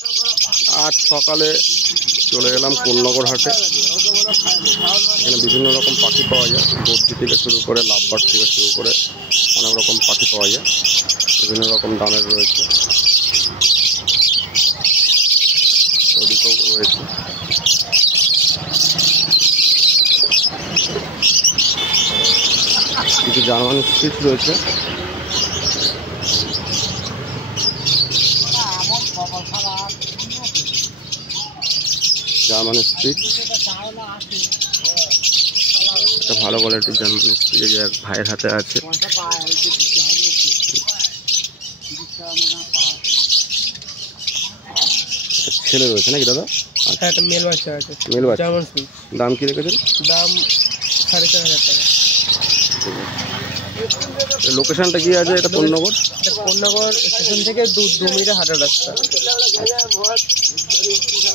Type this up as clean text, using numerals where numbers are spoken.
আজ সকালে চলে গেলাম কোন্নগর হাটে। এখানে বিভিন্ন রকম পাখি পাওয়া যায়, বদ্রি থেকে শুরু করে লাভবার্ড থেকে শুরু করে অনেক রকম পাখি পাওয়া যায়, বিভিন্ন রকম দামের রয়েছে। ওদিকেও রয়েছে। কিছু জার্মানি স্পিচ রয়েছে। জার্মানি স্পিচ, একটা ভালো কোয়ালিটির জার্মানি স্পিচ যে এক ভাইয়ের হাতে আছে। ছেলে রয়েছে নাকি দাদা? আচ্ছা, একটা মেল বাচ্চা আছে। মেল বাচ্চা। German speech. দাম কি রেখেছেন? দাম 4,500 টাকা। লোকেশনটা কি আছে? এটা কোন্নগর। কোন্নগর স্টেশন থেকে 2 মিনিটের হাঁটার রাস্তা।